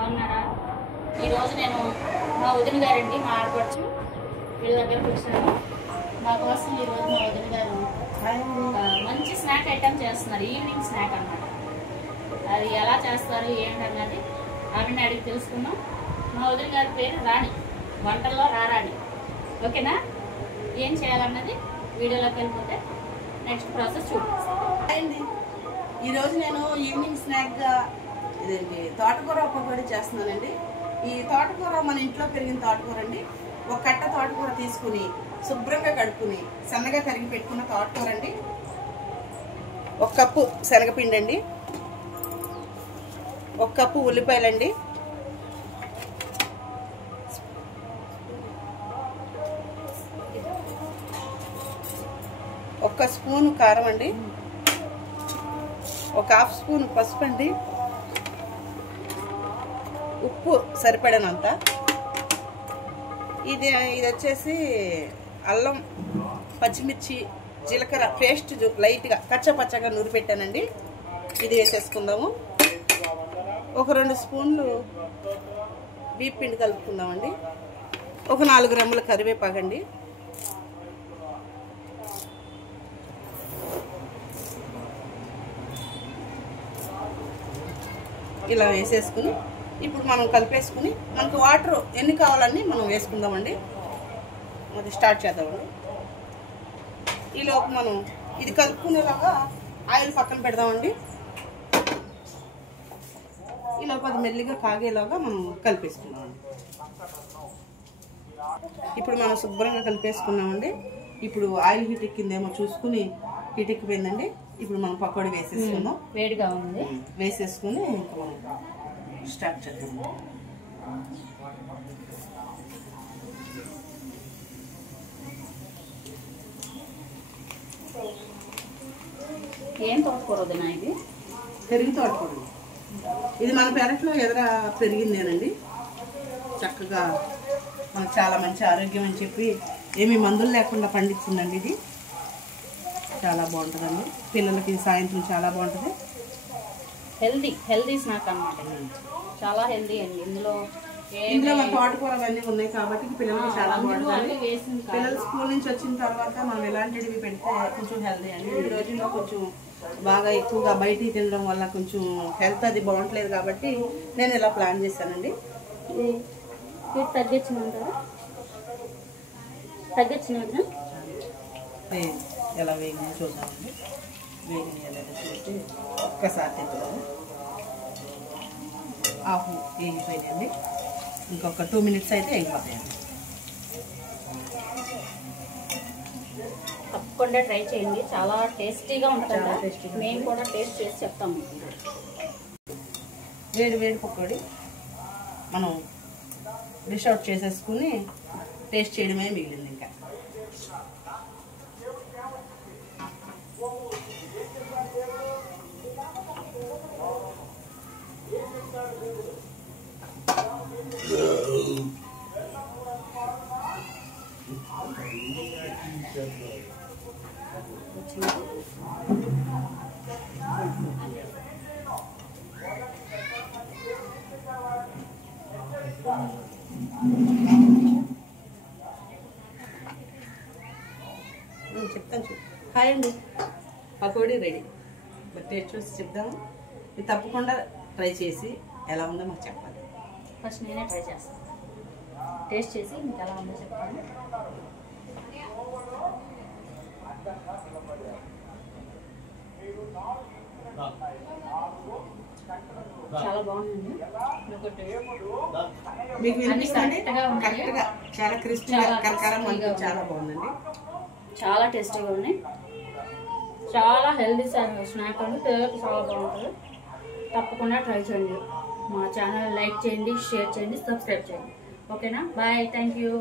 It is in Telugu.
బాగున్నారా? ఈరోజు నేను మా వదిన గారండి, మా ఆడపడుచు వీళ్ళ దగ్గరకు వచ్చాను. మా కోసం ఈరోజు మా వదిన గారు మంచి స్నాక్ ఐటమ్ చేస్తున్నారు. ఈవినింగ్ స్నాక్ అన్నమాట. అది ఎలా చేస్తారు ఏంటన్నది ఆవిడని అడిగి తెలుసుకుందాం. మా వదిన గారి పేరు రాణి, వంటల్లో రారాణి. ఓకేనా? ఏం చేయాలన్నది వీడియోలోకి వెళ్ళిపోతే నెక్స్ట్ ప్రాసెస్ చూపిస్తాను. ఈరోజు నేను ఈవినింగ్ స్నాక్గా ఇదేంటి తోటకూర పకోడీ చేస్తున్నానండి. ఈ తోటకూర మన ఇంట్లో పెరిగిన తోటకూర అండి. ఒక కట్ట తోటకూర తీసుకుని శుభ్రంగా కడుక్కుని సన్నగా తరిగి పెట్టుకున్న తోటకూర అండి. ఒక కప్పు శనగపిండి అండి, ఒక కప్పు ఉల్లిపాయలండి, ఒక స్పూన్ కారం అండి, ఒక హాఫ్ స్పూన్ పసుపు అండి, ఉప్పు సరిపడినంత. ఇది వచ్చేసి అల్లం, పచ్చిమిర్చి, జీలకర్ర పేస్ట్ లైట్గా కచ్చపచ్చగా నూరి పెట్టానండి. ఇది వేసేసుకుందాము. ఒక 2 స్పూన్లు బియ్యం పిండి కలుపుకుందామండి. ఒక 4 గ్రాముల కరివేపాకండి, ఇలా వేసేసుకుని ఇప్పుడు మనం కలిపేసుకుని మనకు వాటర్ ఎన్ని కావాలని మనం వేసుకుందామండి. అది స్టార్ట్ చేద్దామండి. ఈలోపు మనం ఇది కలుపుకునేలాగా ఆయిల్ పక్కన పెడదామండి. ఈలోపు అది మెల్లిగా కాగేలాగా మనం కలిపేసుకుందామండి. ఇప్పుడు మనం శుభ్రంగా కలిపేసుకున్నామండి. ఇప్పుడు ఆయిల్ హీట్ ఎక్కిందేమో చూసుకుని హీట్ ఎక్కిపోయిందండి. ఇప్పుడు మనం పకోడీ వేసేసుకుందాం. వేడిగా ఉంది, వేసేసుకుని స్టార్ట్ చేద్దాం. ఏం తోటకూర వదినా? ఇది పెరిగి తోటకూర. ఇది మన పెరట్లో ఎదుర పెరిగిందేనండి. చక్కగా మనకు చాలా మంచి ఆరోగ్యం అని చెప్పి ఏమీ మందులు లేకుండా పండించిందండి. ఇది చాలా బాగుంటుందండి. పిల్లలకి సాయంత్రం చాలా బాగుంటుంది. హెల్దీ స్నాక్ అన్నమాట. చాలా హెల్దీ అండి. ఇందులో మన తోటకూర అవన్నీ ఉన్నాయి కాబట్టి పిల్లలకి చాలా బాగుంటుంది. పిల్లలు స్కూల్ నుంచి వచ్చిన తర్వాత మనం ఎలాంటివి పెడితే కొంచెం హెల్దీ అండి. ఈ రోజుల్లో కొంచెం బాగా ఎక్కువగా బయటికి తినడం వల్ల కొంచెం హెల్త్ అది బాగుంటలేదు కాబట్టి నేను ఇలా ప్లాన్ చేశానండి. తగ్గించినంటారా? ఎలా వేగినా చూద్దామండి. వేగిన ఎలా చూసి ఒక్కసారి తిప్పుదాము. హాఫ్ వేగిపోయిందండి. ఇంకొక 2 మినిట్స్ అయితే వేగిపోతాయండి. తప్పకుండా ట్రై చేయండి, చాలా టేస్టీగా ఉంటుంది. మేము కూడా టేస్ట్ చేసి చెప్తాము. వేడి పకోడీ మనం డిష్ అవుట్ చేసేసుకుని టేస్ట్ చేయడమే మిగిలింది. ఇంకా చెప్తాను హాయ్ అండి. పకోడీ రెడీ. మరి టేస్ట్ చూసి చెప్దాము. ఇది తప్పకుండా ట్రై చేసి ఎలా ఉందో మాకు చెప్పాలి. ఫస్ట్ నేనే ట్రై చేస్తాను. టేస్ట్ చేసి మీకు ఎలా ఉందో చెప్తాను. చాలా బాగుందండి. మీకు వినిపిస్తుంది? కరెక్ట్గా చాలా క్రిస్పీగా కరకరం మనకి చాలా బాగుందండి. చాలా టేస్టీగా ఉన్నాయి. చాలా హెల్దీ స్నాక్ అండి. పిల్లలకు చాలా బాగుంటుంది. తప్పకుండా ట్రై చేయండి. మా ఛానల్ లైక్ చేయండి, షేర్ చేయండి, సబ్స్క్రైబ్ చేయండి. ఓకేనా? బాయ్. Thank you.